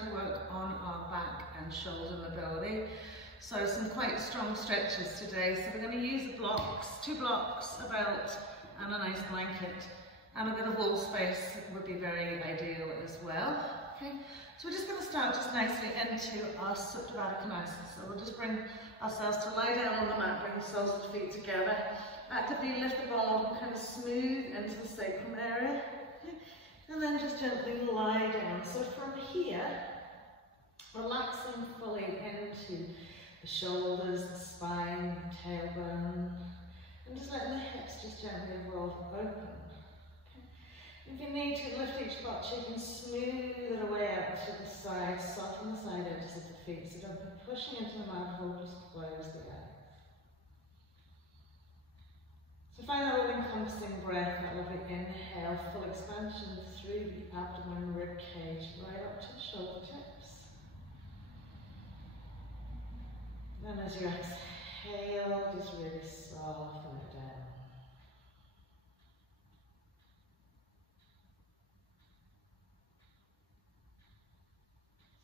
going to work on our back and shoulder mobility. So some quite strong stretches today. So we're going to use the blocks, 2 blocks, a belt and a nice blanket. And a bit of wall space would be very ideal as well. Okay, so we're just going to start just nicely into our Supta Baddha Konasana. So we'll just bring ourselves to lie down on the mat, bring the soles of the feet together. Actively lift the ball and kind of smooth into the sacrum area. Okay. And then just gently lie down. So from here, relaxing fully into the shoulders, the spine, tailbone, and just letting the hips just gently roll open. Okay. If you need to lift each butt, you can smooth it away out to the side, soften the side edges of the feet, so don't be pushing into the mat, or just close the legs. So find that little encompassing breath, that lovely inhale, full expansion through the abdomen, rib cage, right up to the shoulder tips. Then as you exhale, just really soften it down.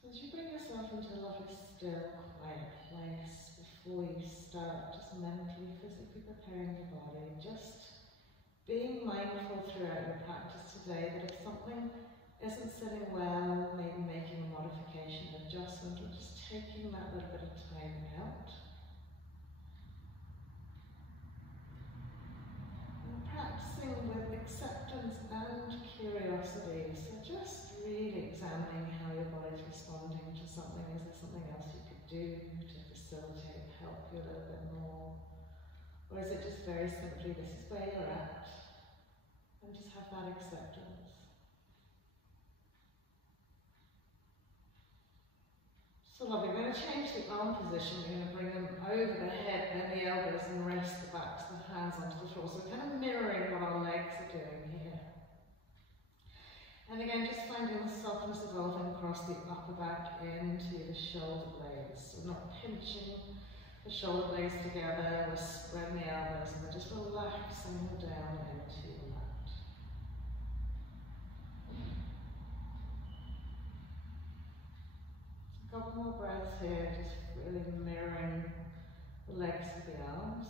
So as you bring yourself into a lovely still, quiet place, before you start just mentally, physically preparing your body, just being mindful throughout your practice today that if something isn't sitting well, maybe making a modification, adjustment, or just taking that little bit of time out. And practicing with acceptance and curiosity, so just really examining how your body's responding to something. Is there something else you could do to facilitate, help you a little bit more? Or is it just very simply, this is where you're at, and just have that acceptance? So lovely, we're going to change the arm position. We're going to bring them over the head and the elbows and rest the backs of the hands onto the floor. So we're kind of mirroring what our legs are doing here. And again, just finding the softness evolving across the upper back into the shoulder blades. So we're not pinching the shoulder blades together, we're spreading the elbows and we're just relaxing them down into the mat. A couple more breaths here, just really mirroring the legs of the arms.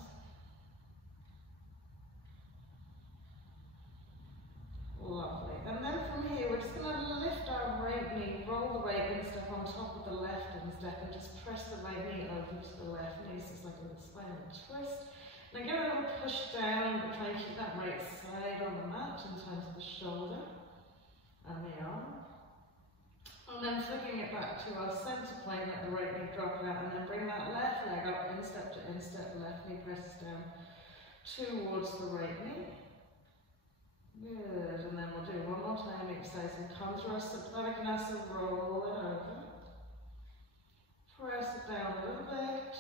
Lovely. And then from here, we're just going to lift our right knee, roll the right instep on top of the left instep, and just press the right knee over to the left knee, so it's like a little spinal twist. Now give it a little push down, but try and keep that right side on the mat in terms of the shoulder and the arm. And then flicking it back to our centre plane, let the right knee drop it out, and then bring that left leg up, instep to instep, left knee presses down towards the right knee. Good, and then we'll do one more time each side. So come through our Supta Baddha Konasana, roll it over. Press it down a little bit.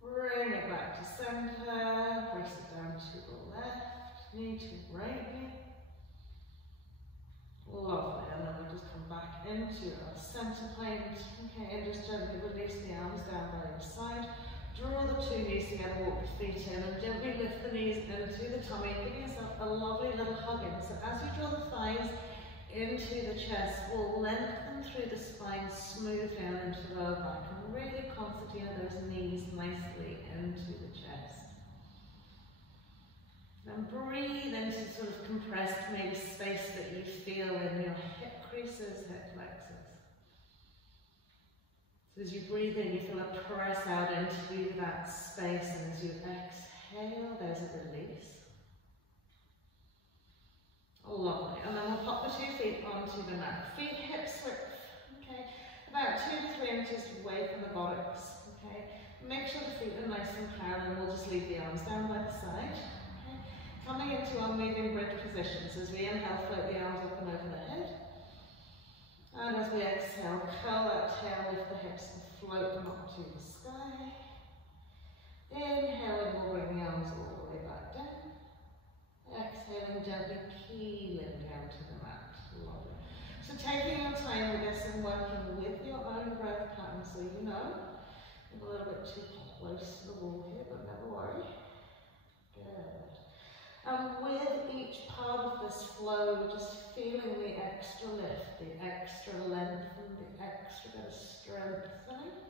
Bring it back to centre. Press it down to the left knee to right knee. Lovely, and then we'll just come back into our centre plane. Okay, and just gently release the arms down by your side. Draw the 2 knees together, walk the feet in, and gently lift the knees into the tummy, giving yourself a lovely little hug in. So as you draw the thighs into the chest, we'll lengthen through the spine, smooth down into the lower back, and really concertina those knees nicely into the chest. Then breathe into sort of compressed, maybe space that you feel in your hip creases, hip flexors. So as you breathe in, you feel a press out into that space, and as you exhale, there's a release. Lovely. And then we'll pop the 2 feet onto the mat. Feet hips width, okay? About 2 to 3 inches away from the buttocks, okay? Make sure the feet are nice and parallel, and we'll just leave the arms down by the side. Okay? Coming into our moving bridge position. So as we inhale, float the arms up and over the head. And as we exhale, curl that tail, lift the hips and float them up to the sky. Inhaling, we'll bring the arms all the way back down. Exhaling, gently peeling down to the mat. Lovely. So taking your time with this and working with your own breath pattern, so you know, I'm a little bit too close to the wall here, but never worry. Good. And with each part of this flow, just feeling the extra lift the extra length and the extra bit of strengthening.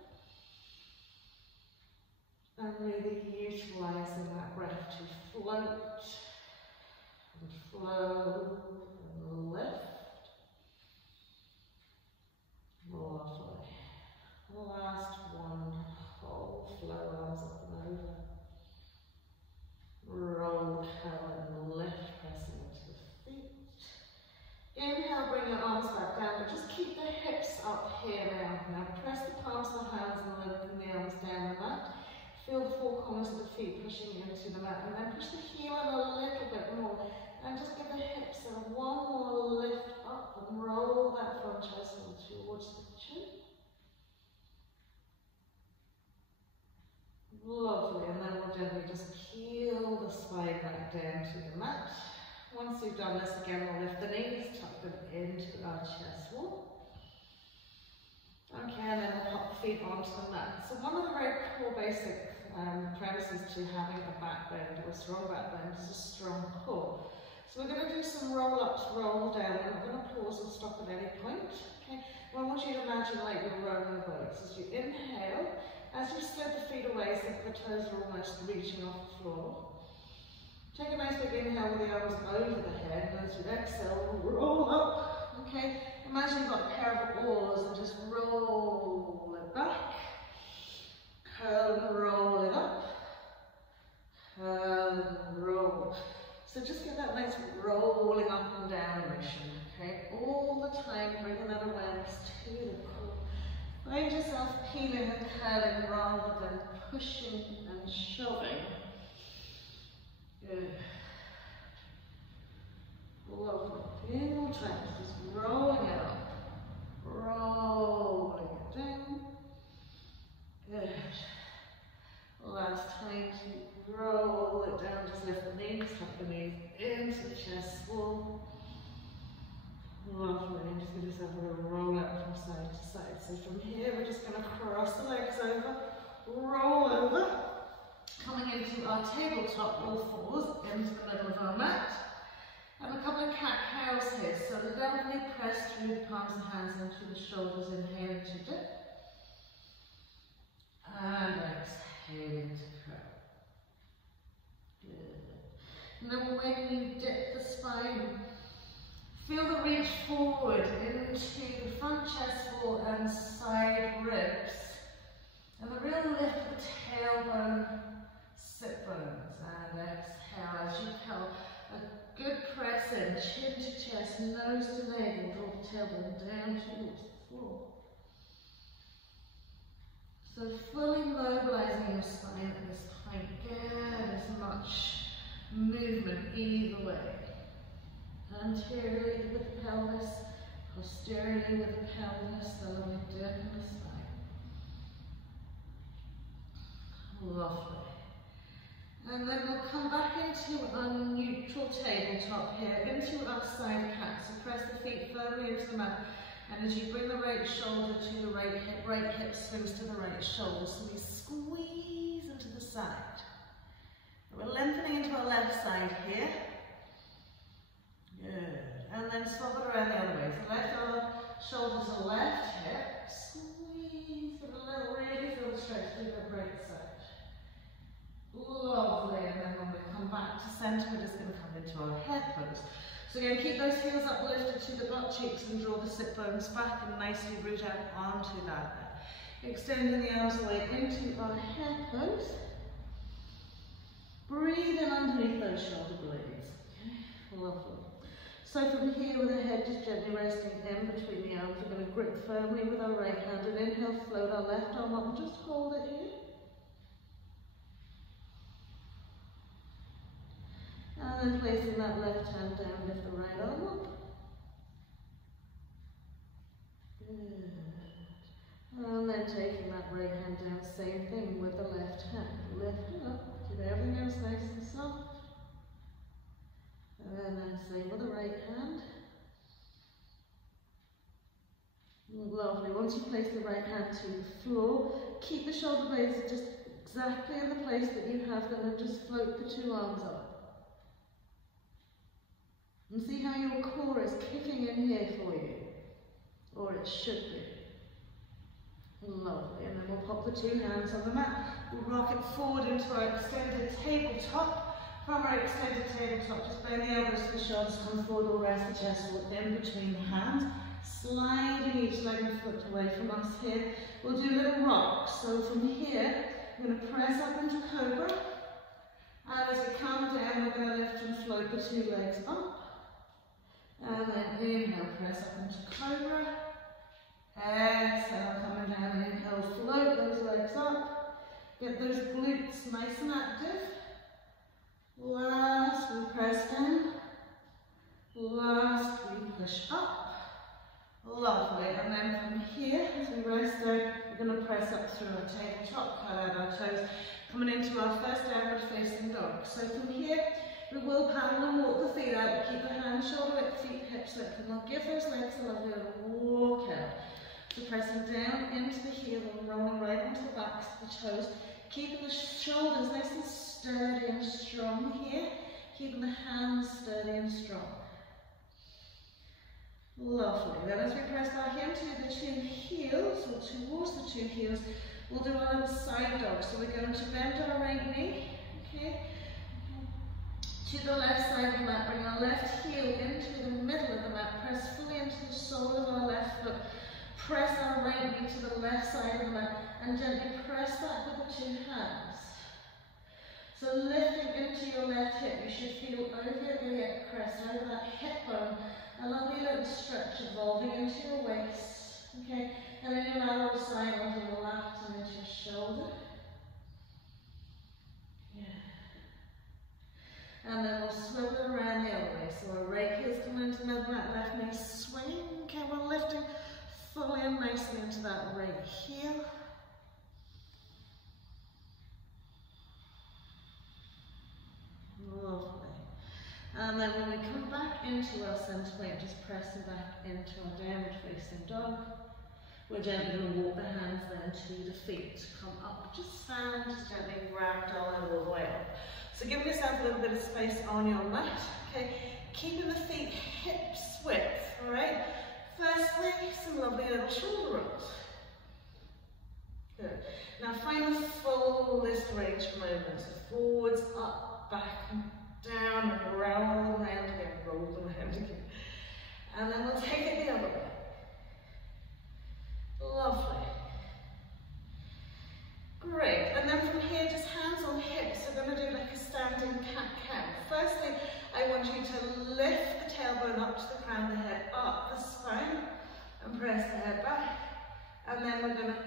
And really utilising that breath to float and flow and lift. Lovely. Last one. Whole flow, arms up and over. Roll, curl and lift, pressing into the feet. Inhale, bring your arms back down, but just keep the hips up here now. Now press the palms of the hands and lengthen the arms down the mat. Feel the four corners of the feet pushing into the mat, and then push the heel in a little bit more, and just give the hips one more lift up and roll that front chest towards the chin. Lovely, and then we'll gently just peel the spine back down to the mat. Once you've done this again, we'll lift the knees, tuck them into our chest wall. Okay, and then we'll pop the feet onto the mat. So one of the very core basic premises to having a back bend or a strong back bend is a strong core. So we're going to do some roll-ups, roll down. We're not going to pause and stop at any point. Okay, well, I want you to imagine like you're rowing a boat. So as you inhale, as you slid the feet away so that the toes are almost reaching off the floor. Take a nice big inhale with the arms over the head, and as you exhale, roll up. Okay, imagine you've got a pair of oars and just roll it back. Curl and roll it up. Curl and roll. So just get that nice rolling up and down motion. Okay, all the time bringing that awareness to the core. Find yourself peeling and curling rather than pushing and shoving. Good. Lovely. In more time, just rolling it up. Rolling it down. Good. Last time to roll it down, just lift the knees, tuck the knees into the chest wall. Lovely, and just give yourself a little roll out from side to side. So from here, we're just going to cross the legs over, roll over, coming into our tabletop, all fours, into the middle of our mat. And a couple of cat-cows here, so gently press through the palms of the hands and through the shoulders, inhale to dip. And exhale to curl. Good. And then when you dip the spine, feel the reach forward into the front chest wall and side ribs. And the real lift of the tailbone, sit bones. And exhale as you curl. A good press in, chin to chest, nose to navel, draw the tailbone down towards the floor. So fully mobilizing your spine at this point. Get as much movement either way. Anteriorly with the pelvis, posteriorly with the pelvis, the lovely dip in the spine. Lovely. And then we'll come back into our neutral tabletop here, into our side cat. So press the feet firmly into the mat. And as you bring the right shoulder to the right hip swings to the right shoulder. So we squeeze into the side. We're lengthening into our left side here. Good. And then swap it around the other way. So left arm, shoulder to left hip. Squeeze it a little, really feel the stretch through the right side. Lovely. And then when we come back to center, we're just going to come into our head pose. So again, keep those heels uplifted to the butt cheeks and draw the sit bones back and nicely root out onto that. Extending the arms away into our head pose. Breathe in underneath those shoulder blades. Okay, lovely. So from here with the head just gently resting in between the arms, we're going to grip firmly with our right hand and inhale, float our left arm up and just hold it here. And then placing that left hand down, lift the right arm up. Good. And then taking that right hand down, same thing with the left hand. Lift it up, keep everything else nice and soft. And then same with the right hand. Lovely. Once you place the right hand to the floor, keep the shoulder blades just exactly in the place that you have them and just float the two arms up. And see how your core is kicking in here for you. it should be. Lovely, and then we'll pop the two hands on the mat. We'll rock it forward into our extended tabletop. From our extended tabletop, just bend the elbows to the shoulders, come forward, we'll rest the chest forward, in between the hands. Sliding each leg and foot away from us here. We'll do a little rock. So from here, we're going to press up into Cobra. And as we come down, we're going to lift and float the two legs up. And then inhale, press up into Cobra. Exhale, coming down, inhale, float those legs up. Get those glutes nice and active. Last, we press down. Last, we push up. Lovely, and then from here, as we rest down, we're going to press up through our tabletop, curl out our toes, coming into our first downward facing dog. So from here, we will paddle and walk the feet out, keep the hands shoulder width, feet hips width, and we'll give those legs a lovely little walk out. So pressing down into the heel and rolling right onto the backs of the toes, keeping the shoulders nice and sturdy and strong here, keeping the hands sturdy and strong. Lovely. Then as we press back into the two heels, or towards the two heels, we'll do our little side dog. So we're going to bend our right knee, okay, to the left side of the mat. Bring our left heel into the middle of the mat. Press fully into the sole of our left foot. Press our right knee to the left side of the mat and gently press back with the two hands. So lifting into your left hip, you should feel over your iliac crest, over that hip bone, a lovely little stretch evolving into your waist, okay? And then your lateral side onto your left and into your shoulder. Yeah. And then we'll swivel around the other way. So our right heel's coming into the middle, that left knee swing. Okay, we're lifting fully and nicely into that right heel. Lovely. And then when we come back into our center weight, just pressing back into our downward facing dog, we're gently going to walk the hands then to the feet. Come up, just stand, just gently ragdoll all the way up. So give yourself a little bit of space on your mat, okay? Keeping the feet hips width, all right? Firstly, some lovely little shoulder rolls. Good. Now find the full list range movement. So forwards, up, back, down, and roll around again, roll around again. And then we'll take it the other way. Lovely. Great. And then from here, just hands on hips. So we're going to do like a standing cat-cow. Firstly, I want you to lift the tailbone up to the crown of the head, up the spine, and press the head back. And then we're going to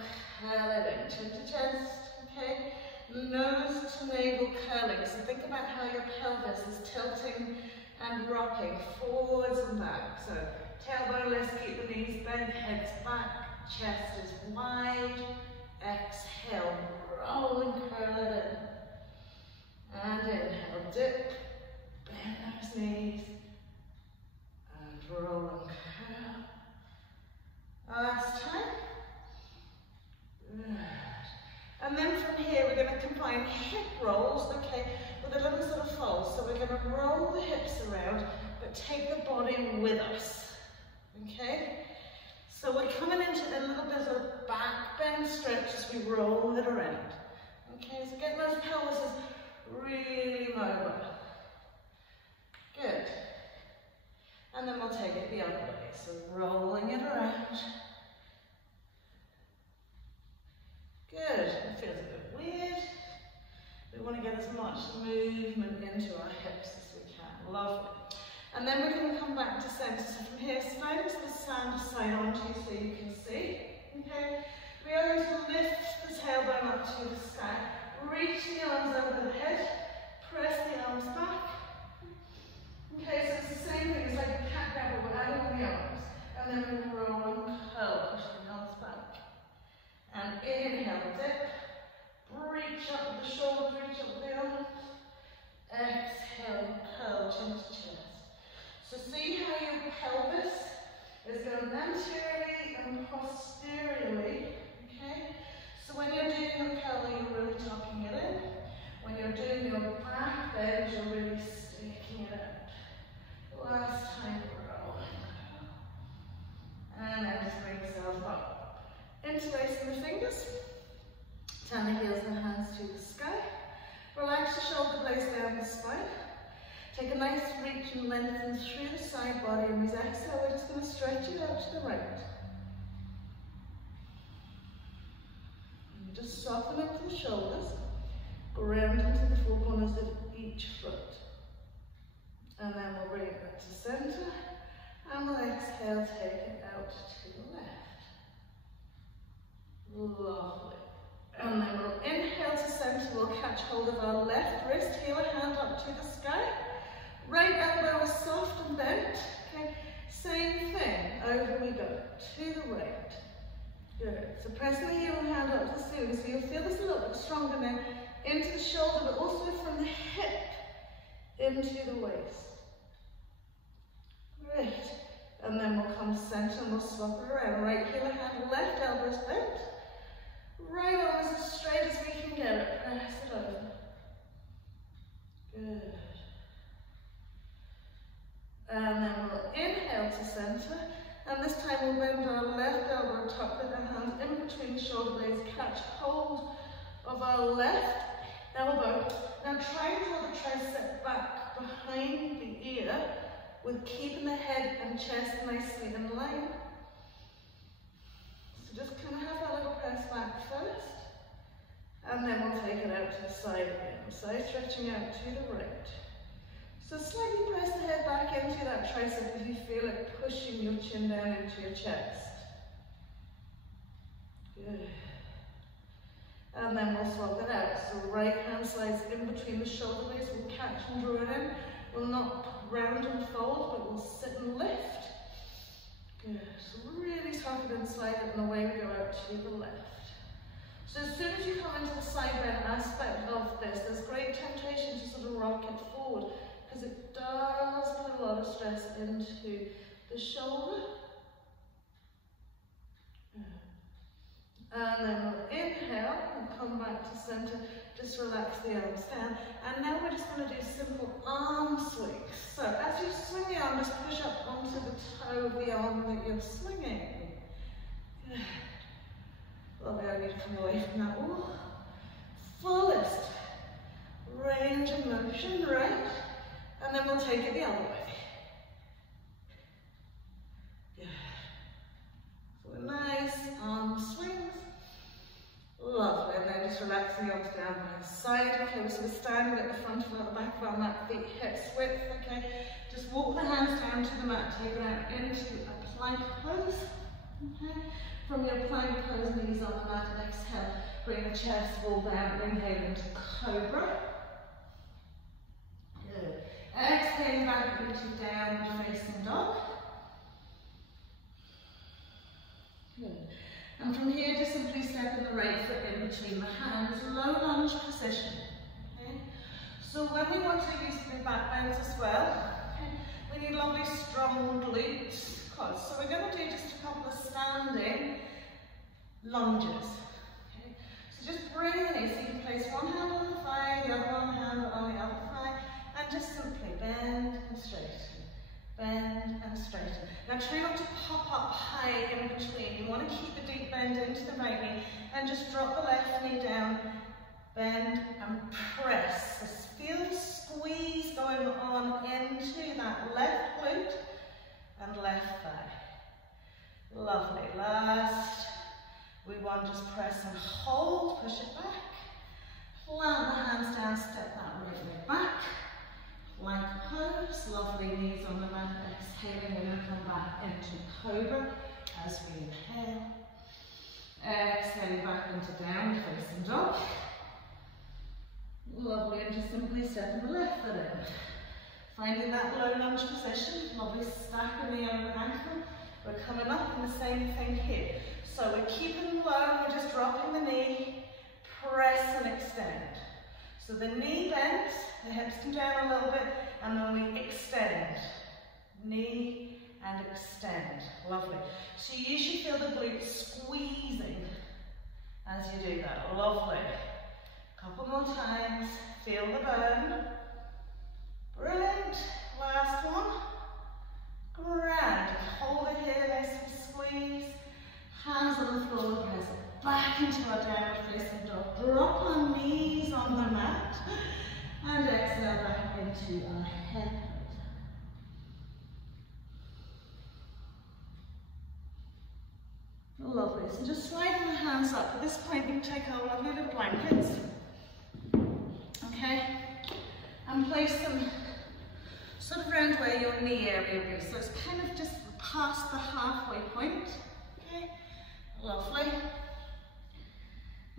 curl it in, chin to chest, okay? Nose to navel curling. So think about how your pelvis is tilting and rocking forwards and back. So tailbone lifts, keep the knees bent, heads back, chest is wide. Exhale, roll and curl it in. And inhale, dip, bend those knees, and roll and curl. Last time. Good. And then from here, we're going to combine hip rolls, okay, with a little sort of fold. So we're going to roll the hips around, but take the body with us, okay? So we're coming into a little bit of back bend stretch as we roll it around. Okay, so get those pelvises really mobile. Good. And then we'll take it the other way. So rolling it around. Good. It feels a bit weird. We want to get as much movement into our hips as we can. Lovely. And then we're going to come back to center. So from here, slide into the sand side onto you so you can see. Okay. We are going to lift the tailbone up to the sky. Reach the arms over the head. Press the arms back. Okay, so it's the same thing. It's like a cat grab, but we're adding on the arms. And then we roll and curl. Push the arms back. And inhale, dip. Reach up with the shoulders, reach up with the arms. Exhale, curl, chin to chest. So see how your pelvis is going anteriorly and posteriorly, okay? So when you're doing your curl, you're really tucking it in. When you're doing your back bend, you're really sticking it out. Last time, roll. interlacing the fingers. Turn the heels and hands to the sky. Relax the shoulder blades down the spine. Take a nice reach and lengthen through the side body, and as you exhale, we're just going to stretch it out to the right. And just soften into the shoulders, ground into the four corners of each foot. And then we'll bring it back to center, and we'll exhale, take it out to the left. Lovely. And then we'll inhale to center, we'll catch hold of our left wrist, heel a hand up to the sky. Right elbow is soft and bent. Okay, same thing, over we go, to the right. Good, so pressing the heel and hand up to the ceiling, so you'll feel this a little bit stronger now, into the shoulder, but also from the hip into the waist. Great, and then we'll come to center and we'll swap it around. Right heel and hand, left elbow is bent. Right arm is as straight as we can get it, press it over. Good. And then we'll inhale to center, and this time we'll bend our left elbow, tuck with the hands in between the shoulder blades, catch hold of our left elbow. Now try and hold the tricep back behind the ear, with keeping the head and chest nicely in line. So just kind of have that little press back first, and then we'll take it out to the side again. Side stretching out to the right. So slightly press the head back into that tricep if you feel it pushing your chin down into your chest. Good. And then we'll swap it out. So right hand slides in between the shoulder blades, we'll catch and draw it in. We'll not round and fold, but we'll sit and lift. Good. So really tuck it and slide it, and away we go out to the left. So as soon as you come into the side bend aspect of this, there's great temptation to sort of rock it forward, because it does put a lot of stress into the shoulder. And then we'll inhale and come back to center, just relax the arms down. And now we're just going to do simple arm swings. So as you swing the arm, just push up onto the toe of the arm that you're swinging. Good. Lovely, I need to come away from that wall. Fullest range of motion, right? And then we'll take it the other way. Good. So nice arm swings. Lovely, and then just relax the arms down by the side. Okay, we're sort of standing at the front of the back of our mat, feet hips width. Okay, just walk the hands down to the mat, take it out into a plank pose. Okay, from your plank pose, knees on the mat, and exhale, bring the chest wall down, inhale into cobra. Good. Exhale back into downward facing dog. Good. And from here, just simply step in the right foot in between the hands, low lunge position. Okay. So when we want to use the back bends as well, okay, we need lovely strong glutes. So we're going to do just a couple of standing lunges. Okay. So just bring it in, so you can place one hand on the thigh, the other one hand on the other thigh, and just simply bend and straighten, bend and straighten. Now try not to pop up high in between. You want to keep the deep bend into the right knee, and just drop the left knee down, bend and press. So feel the squeeze going on into that left glute and left thigh. Lovely. Last, we want to just press and hold, push it back, plant the hands down, step that right leg back. Plank pose, lovely knees on the mat, exhaling, we're going to come back into cobra as we inhale. Exhaling back into downward facing dog. Lovely, and just simply stepping the left foot in. Finding that low lunge position, lovely stack in the over ankle. We're coming up and the same thing here. So we're keeping low, we're just dropping the knee, press and extend. So the knee bends, the hips come down a little bit, and then we extend. Knee and extend. Lovely. So you should feel the glutes squeezing as you do that. Lovely. Couple more times. Feel the burn. Brilliant. Last one. Grand. Hold it here, nice and squeeze. Hands on the floor, press back into our downward facing dog. Drop our knees on the mat and exhale back into our head pose. Lovely. So just sliding the hands up. At this point, you can take our lovely little blankets, okay, and place them sort of around where your knee area is. So it's kind of just past the halfway point. Okay, lovely.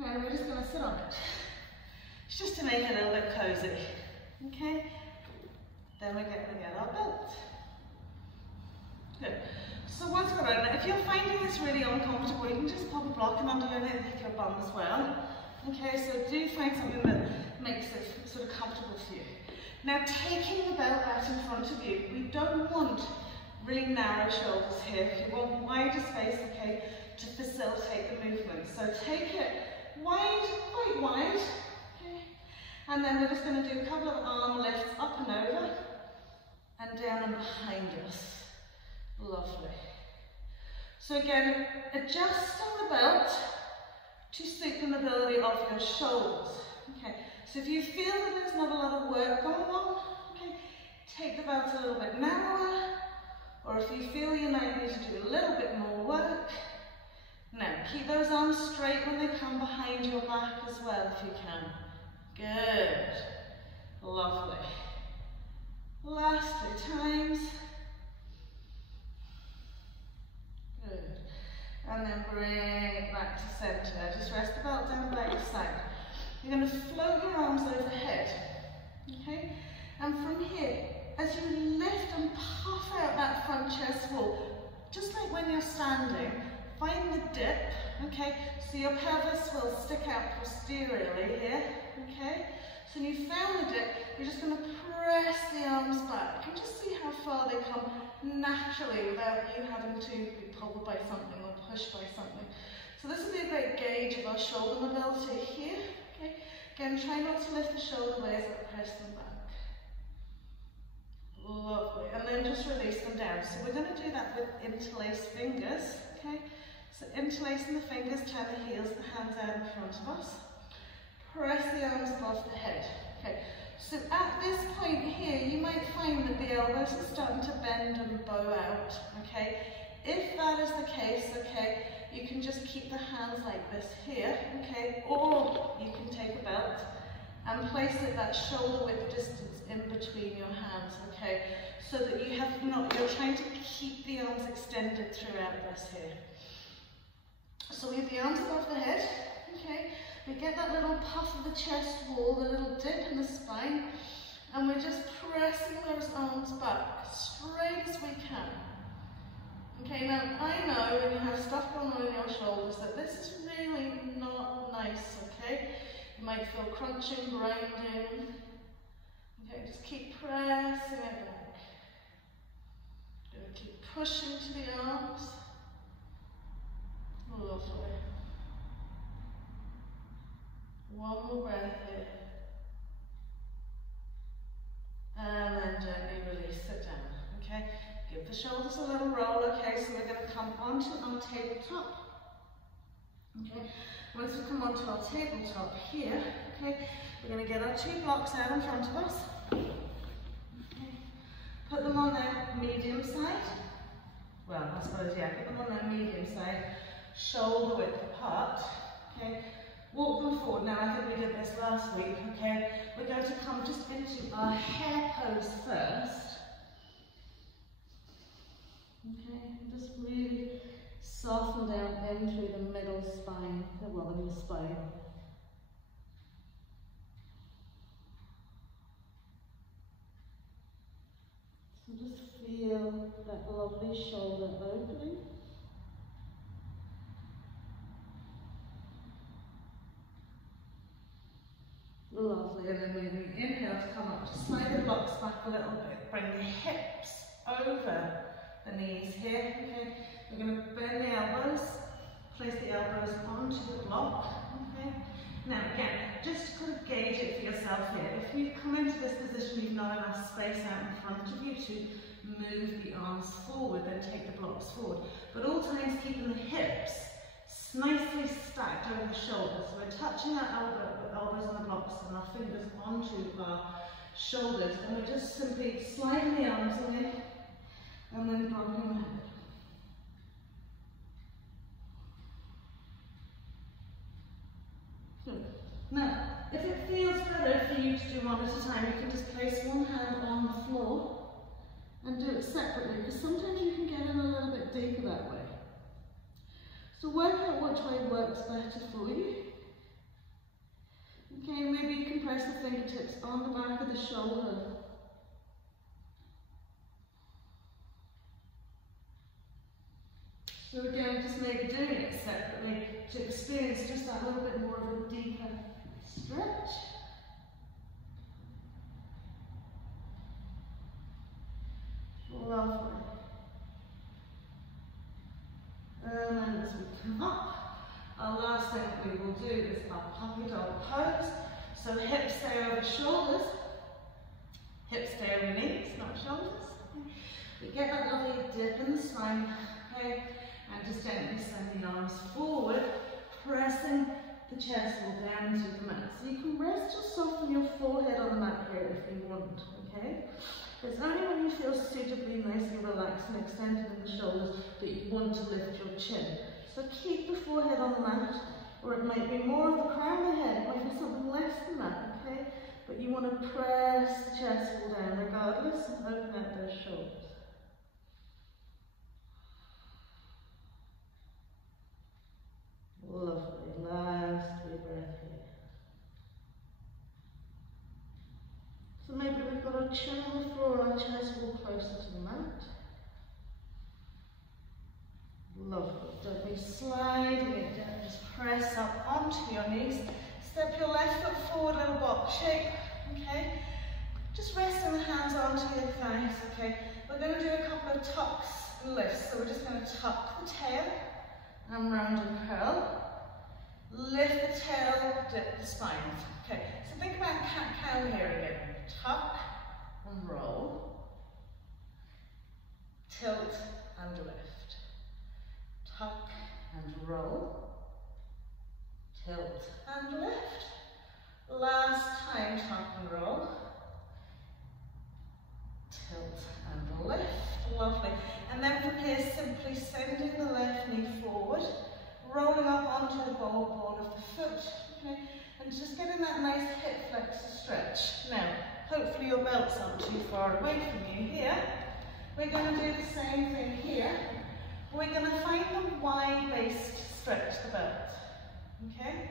Now we're just going to sit on it. It's just to make it a little bit cozy. Okay, then we're going to get our belt. Good. So once we're around, if you're finding this really uncomfortable, you can just pop a block and underneath your bum as well. Okay, so do find something that makes it sort of comfortable for you. Now, taking the belt out in front of you, we don't want really narrow shoulders here. You want wider space, okay, to facilitate the movement. So take it wide, quite wide, okay, and then we're just going to do a couple of arm lifts up and over, and down and behind us. Lovely. So again, adjusting the belt to suit the mobility of your shoulders. Okay, so if you feel that there's not a lot of work going on, okay, take the belt a little bit narrower, or if you feel you might need to do a little bit more work, now keep those arms straight when they come behind your back as well if you can. Good. Lovely. Last 2 times. Good. And then bring it back to center. Just rest the belt down by your side. You're going to float your arms overhead. Okay? And from here, as you lift and puff out that front chest wall, just like when you're standing, find the dip. Okay? So your pelvis will stick out posteriorly here. Okay? So when you found the dip, you're just going to press the arms back and just see how far they come naturally without you having to be pulled by something or pushed by something. So this will be a great gauge of our shoulder mobility here. Okay. Again, try not to lift the shoulder blades up, press them back. Lovely. And then just release them down. So we're going to do that with interlaced fingers. Okay. So interlacing the fingers, turn the heels, the hands out in front of us. Press the arms above the head. Okay. So at this point here, you might find that the elbows are starting to bend and bow out, okay? If that is the case, okay, you can just keep the hands like this here, okay? Or you can take a belt and place it that shoulder width distance in between your hands, okay? So that you have not, you're trying to keep the arms extended throughout this here. So we have the arms above the head, okay? We get that little puff of the chest wall, the little dip in the spine, and we're just pressing those arms back straight as we can. Okay, now I know when you have stuff going on in your shoulders that this is really not nice, okay? You might feel crunching, grinding. Okay, just keep pressing it back. Keep pushing to the arms. Lovely. One more breath here. And then gently release it down. Okay? Give the shoulders a little roll. Okay, so we're going to come onto our tabletop. Okay? Once we come onto our tabletop here, okay, we're going to get our 2 blocks out in front of us. Okay. Put them on their medium side. Well, I suppose, yeah, put them on their medium side. Shoulder width apart. Okay? Walk them forward. Now, I think we did this last week, okay? We're going to come just into our hair pose first. Okay, just really soften down in through the middle spine, well, the middle spine. So just feel that lovely shoulder opening. Lovely, and then we're going to inhale to come up, just slide the blocks back a little bit, bring the hips over the knees here, okay? We're going to bend the elbows, place the elbows onto the block, okay? Now again, just kind of gauge it for yourself here. If you come into this position, you've not enough space out in front of you to move the arms forward, then take the blocks forward. But all times keeping the hips nicely stacked over the shoulders. So we're touching our elbows on the blocks and our fingers onto our shoulders, and we're just simply sliding the arms away and then dropping the head. Good. Now, if it feels better for you to do one at a time, you can just place one hand on the floor and do it separately, because sometimes you can get in a little bit deeper that way. So work out which way works better for you. Okay, maybe you can press the fingertips on the back of the shoulder. So again, just maybe doing it separately to experience just that little bit more of a deeper stretch. Lovely. And then as we come up, our last thing that we will do is our puppy dog pose. So hips stay over shoulders, hips stay over knees, not shoulders. We get that lovely dip in the spine, okay, and just gently send the arms forward, pressing the chest wall down into the mat. So you can rest or soften your forehead on the mat here if you want, okay? It's only when you feel suitably nicely relaxed and extended in the shoulders that you want to lift your chin. So keep the forehead on the mat, or it might be more of the crown of the head, it might be something less than that, okay? But you want to press the chest wall down regardless and open out those shoulders. Lovely, last deep breath here. So maybe we've got our chin on the floor and our chest wall closer to the mat. Lovely, don't be sliding it down, just press up onto your knees. Step your left foot forward, little box shape, okay? Just resting the hands onto your thighs, okay? We're going to do a couple of tucks and lifts, so we're just going to tuck the tail and round and curl. Lift the tail, dip the spine. Okay, so think about cat-cow here again. Tuck and roll. Tilt and lift. Tuck and roll. Tilt and lift. Last time, tuck and roll. Tilt and lift. Lovely. And then from here, simply sending the left knee forward, rolling up onto the ball of the foot, okay, and just getting that nice hip flexor stretch. Now, hopefully your belts aren't too far away from you here. We're going to do the same thing here. We're going to find the wide-based stretch the belt, okay?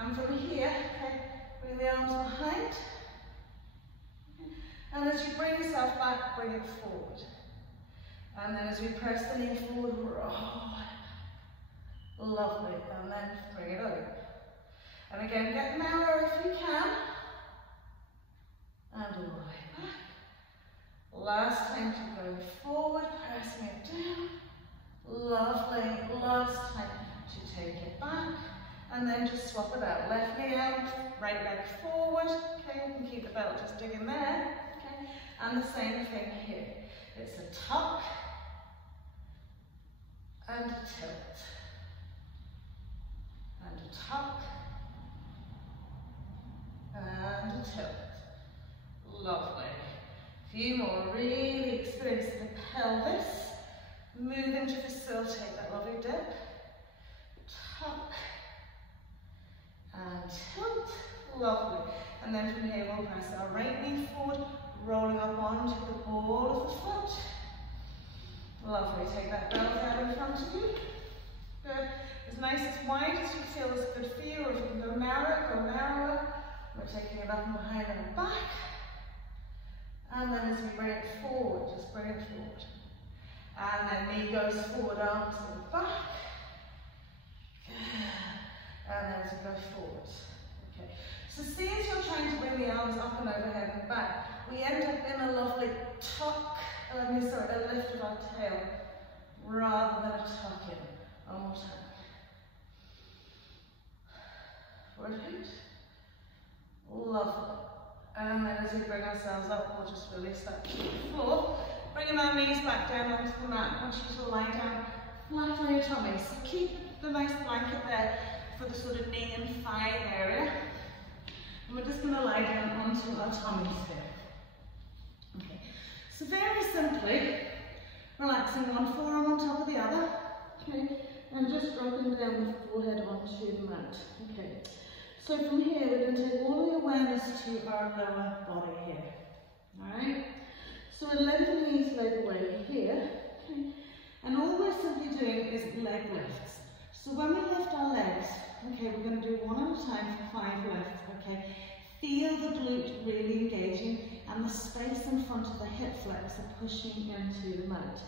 And from here, okay, bring the arms behind. And as you bring yourself back, bring it forward. And then as we press the knee forward, roll it. Lovely. And then bring it over. And again, get narrow if you can. And all the way back. Last time to go forward, pressing it down. Lovely. Last time to take it back. And then just swap it out. Left knee out, right leg forward. Okay, you can keep the belt just digging there. Okay, and the same thing here. It's a tuck and a tilt. And a tuck and a tilt. Lovely. A few more, really experiencing the pelvis. Moving to facilitate that lovely dip. Tuck and tilt. Lovely. And then from here we'll press our right knee forward, rolling up onto the ball of the foot. Lovely. Take that belt out in front of you. Good. As nice as wide as you feel is good for you, or if you can go narrower. We're taking it up and behind and back. And then as we bring it forward, just bring it forward. And then knee goes forward, arms go back. And then as we go forward. Okay. So see as you're trying to bring the arms up and overhead and back, we end up in a lovely tuck, a lift of our tail, rather than a tuck in. One more time. Right. Lovely. And then as we bring ourselves up, we'll just release that to the floor. Bringing our knees back down onto the mat. I want you to lie down flat on your tummy. So keep the nice blanket there for the sort of knee and thigh area. And we're just going to lie down onto our tummies here. Okay. So very simply, relaxing one forearm on top of the other. Okay. And just dropping down the forehead onto the mat. Okay. So from here, we're going to take all the awareness to our lower body here. Alright? So we're lengthening each leg away here. Okay. And all we're simply doing is leg lifts. So when we lift our legs, okay, we're going to do one at a time for 5 lifts. Okay. Feel the glute really engaging and the space in front of the hip flexor pushing into the mat.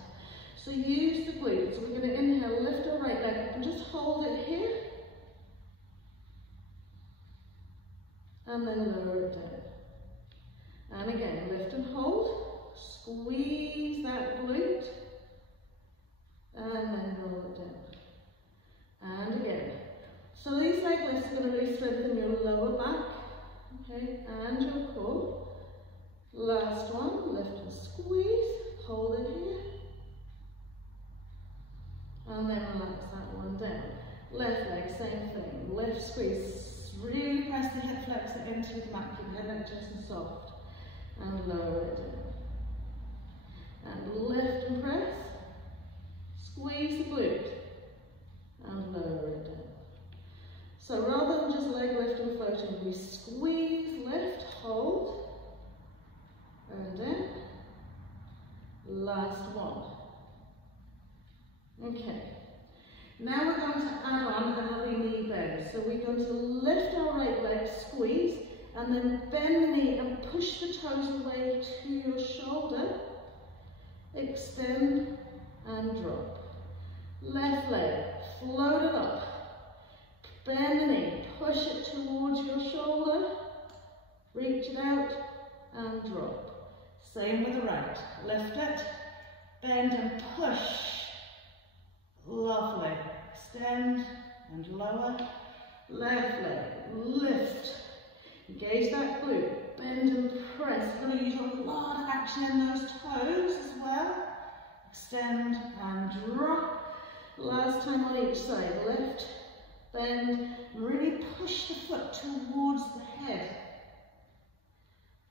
So use the glutes. So we're going to inhale, lift our right leg up and just hold it here. And then lower it down. And again, lift and hold. Squeeze that glute. And then roll it down. And again. So these leg lifts are going to really strengthen your lower back. Okay, and your core. Last one, lift and squeeze. Hold it here. And then relax that one down. Left leg, same thing. Lift, squeeze. Really press the hip flexor into the mat. Keep the head neck, chest and soft. And lower it down. And lift and press. Squeeze the glute. And lower it down. So rather than just leg lift and floating, we squeeze, lift, hold. And down. Last one. Okay. Now we're going to add on a lovely knee bend. So we're going to lift our right leg, squeeze, and then bend the knee and push the toes away to your shoulder. Extend and drop. Left leg, float it up. Bend the knee, push it towards your shoulder. Reach it out and drop. Same with the right. Lift it, bend and push. Lovely. Extend and lower. Left leg. Lift. Engage that glute. Bend and press. You're going to use a lot of action in those toes as well. Extend and drop. Last time on each side. Lift. Bend. Really push the foot towards the head.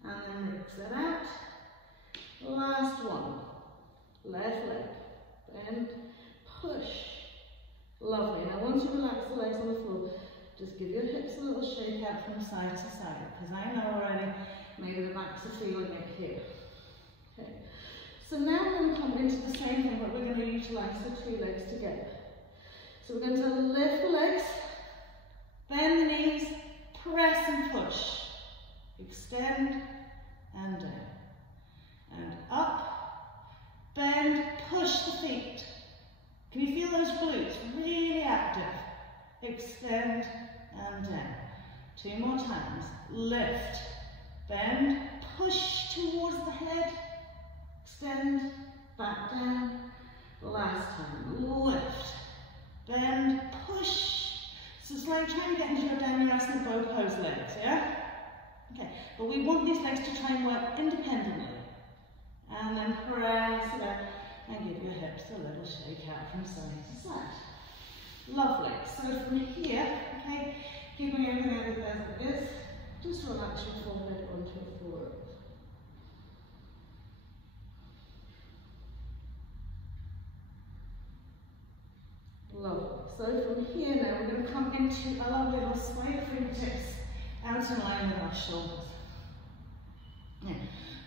And then mix it out. Last one. Left leg. Bend. Push. Lovely. Now once you relax the legs on the floor, just give your hips a little shake out from side to side, because I know already maybe the backs are feeling it here. Okay. So now we're going to come into the same thing, but we're going to utilise the 2 legs together. So we're going to lift the legs, bend the knees, press and push. Extend and down. And up, bend, push the feet. Can you feel those glutes really active? Extend and down. 2 more times. Lift, bend, push towards the head. Extend, back down. Last time. Lift, bend, push. So it's like trying to get into your Dhanurasana both pose legs, yeah? Okay, but we want these legs to try and work independently. And then press it out. And give your hips a little shake out from side to side. Lovely. So from here, okay, keeping everything as it is, just relax your forehead onto your forearms. Lovely. So from here now, we're going to come into a lovely little sway fingertips out in line with our shoulders. Yeah.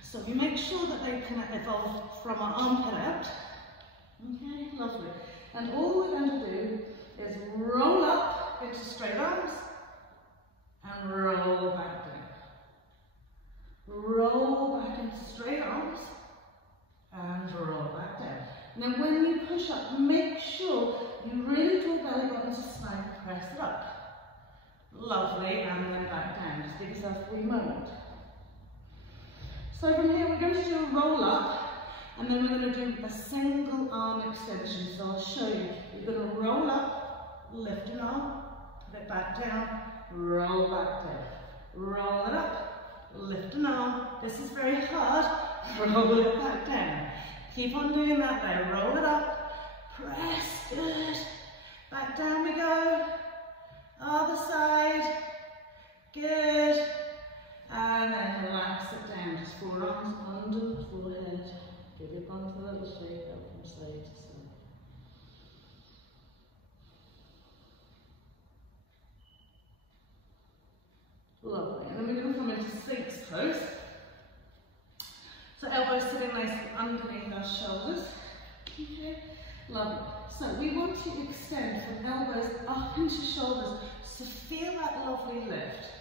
So you make sure that they can evolve from our armpit out. Okay, lovely. And all we're going to do is roll up into straight arms and roll back down. Roll back into straight arms and roll back down. Now when you push up, make sure you really draw belly button to spine, press it up. Lovely, and then back down. Just give yourself a wee moment. So from here we're going to do a roll up, and then we're going to do a single arm extension. So I'll show you. You're going to roll up, lift an arm, put it back down, roll back down. Roll it up, lift an arm. This is very hard. Roll it back down. Keep on doing that there. Roll it up, press, good. back down we go. Other side. Good. And then relax it down. Just forearms under the forehead. Give your bums a little shake up from side to side. Lovely. And then we're going to come into Sphinx pose. So elbows sitting nicely underneath our shoulders. Okay. Lovely. So we want to extend from elbows up into shoulders. So feel that lovely lift.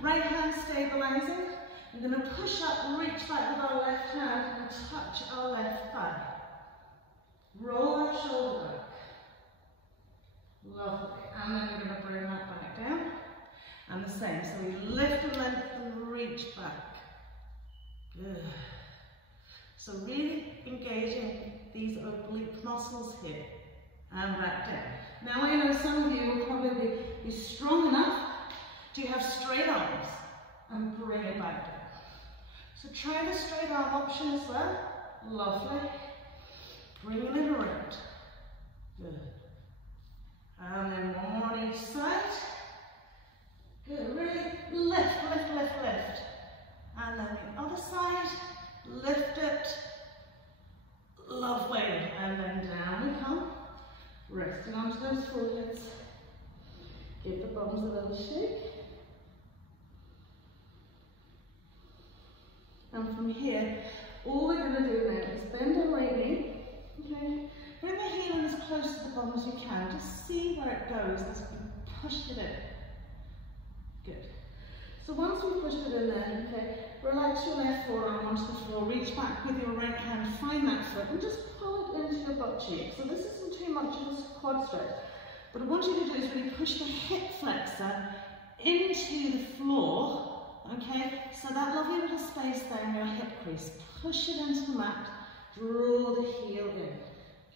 Right hand stabilising. We're going to push up, reach back with our left hand and touch our left thigh. Roll our shoulder back. Lovely. And then we're going to bring that back down. And the same. So we lift and length and reach back. Good. So really engaging these oblique muscles here. And back down. Now I know some of you will probably be strong enough to have straight arms and bring it back down. So try the straight arm option as well. Lovely. Bringing it around. Good. And then one more on each side. Good. Really lift, lift, lift, lift. And then the other side. Lift it. Lovely. And then down we come. Resting onto those foreheads. Give the bums a little shake. And from here, all we're going to do now is bend our right knee. Okay. Bring the heel in as close to the bum as you can. Just see where it goes as we push it in. Good. So once we've pushed it in there, okay, relax your left forearm onto the floor, reach back with your right hand, find that foot, and just pull it into your butt cheek. So this isn't too much of a quad stretch. What I want you to do is really push the hip flexor into the floor. Okay, so that lovely little space there in your hip crease, push it into the mat, draw the heel in.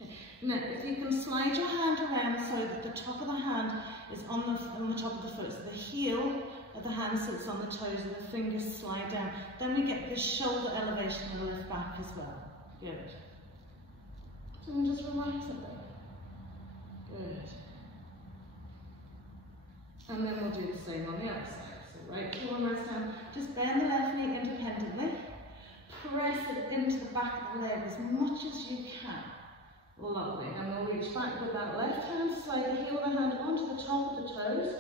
Okay. Now, if you can slide your hand around so that the top of the hand is on the top of the foot, so the heel of the hand sits on the toes and the fingers slide down, then we get this shoulder elevation and lift back as well. Good. So we just relax it there. Good. And then we'll do the same on the other side. Right, one more time. Just bend the left knee independently. Press it into the back of the leg as much as you can. Lovely. And we'll reach back with that left hand, slide the heel of the hand onto the top of the toes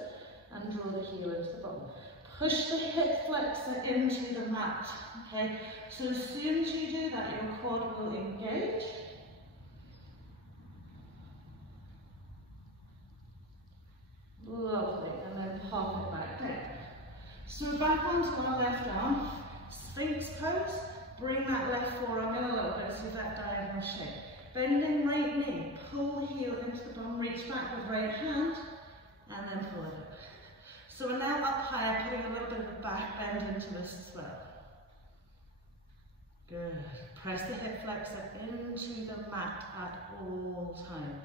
and draw the heel into the bottom. Push the hip flexor into the mat. Okay, so as soon as you do that, your quad will engage. Lovely. And then pop it back down. So we're back onto our left arm, Sphinx pose, bring that left forearm in a little bit, so that diagonal shape. Bending right knee, pull the heel into the bum, reach back with right hand, and then pull it up. So we're now up higher, putting a little bit of a back bend into this as well. Good. Press the hip flexor into the mat at all times.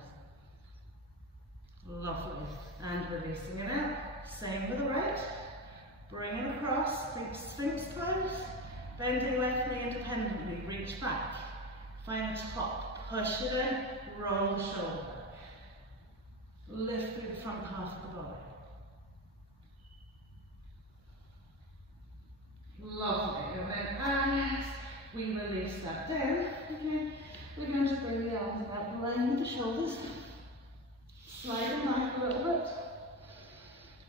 Lovely. And releasing it out. Same with the right. Bring it across, big Sphinx pose, bending left knee independently, reach back, find the top, push it in, roll the shoulder back, lift through the front half of the body. Lovely, and then as we release that down, okay, we're going to bring the arms back in line with the shoulders, slide them back a little bit.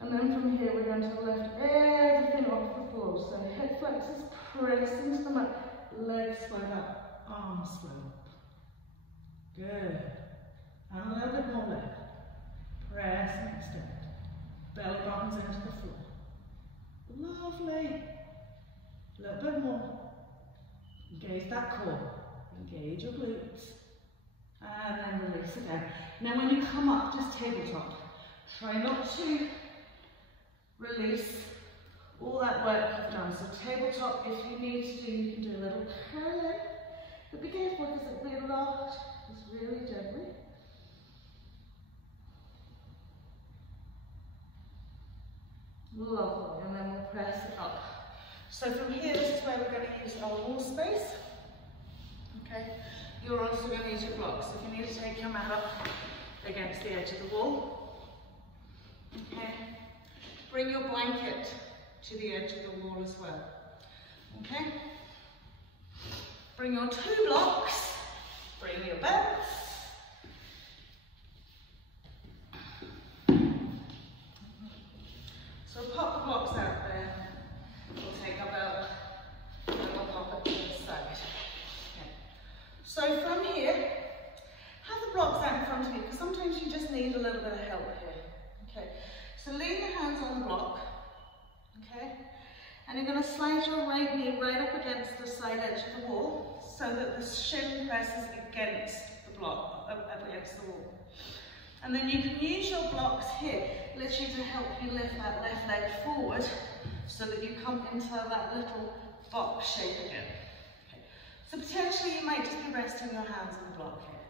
And then from here we're going to lift everything off the floor. So hip flexors press into the mat, legs slide up, arms slide up. Good. And a little bit more lift. Press and extend. Belly buttons into the floor. Lovely. A little bit more. Engage that core. Engage your glutes. And then release it down. Now when you come up, just tabletop. Try not to release all that work you've done. So tabletop, if you need to, you can do a little curling. But be careful because it'll be a lot. Just really gently. Lovely. And then we'll press it up. So from here, this is where we're going to use our wall space. Okay. You're also going to use your blocks. If you need to take your mat up, again, against the edge of the wall. Okay. Bring your blanket to the edge of the wall as well. Okay. Bring your 2 blocks. Bring your beds. So pop the blocks out there. We'll take our belt and we'll pop it to the side. Okay. So from here, have the blocks out in front of you because sometimes you just need a little bit of help here. Okay. So leave your hands on the block. Okay. And you're going to slide your right knee right up against the side edge of the wall so that the shin presses against the block, up against the wall. And then you can use your blocks here, literally to help you lift that left leg forward so that you come into that little box shape again. Okay. So potentially you might just be resting your hands on the block here.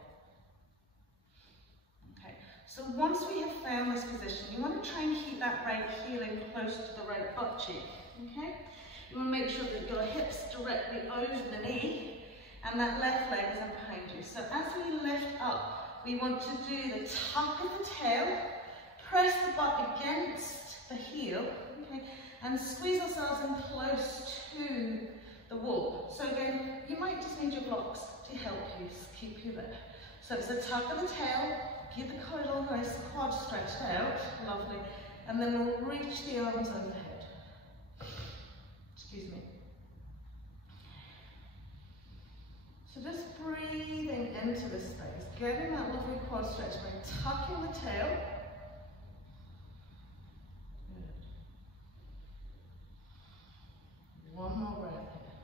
Okay. So once we have found this position, you want to try and keep that right heel in close to the right butt cheek. Okay. You want to make sure that your hips directly over the knee and that left leg is in behind you. So as we lift up, we want to do the tuck of the tail, press the butt against the heel, okay, and squeeze ourselves in close to the wall. So again, you might just need your blocks to help you, keep you there. So it's a tuck of the tail, keep the quad stretched out, lovely, and then we'll reach the arms overhead. Excuse me. So just breathing into this space, getting that lovely quad stretch by tucking the tail. Good. One more breath here.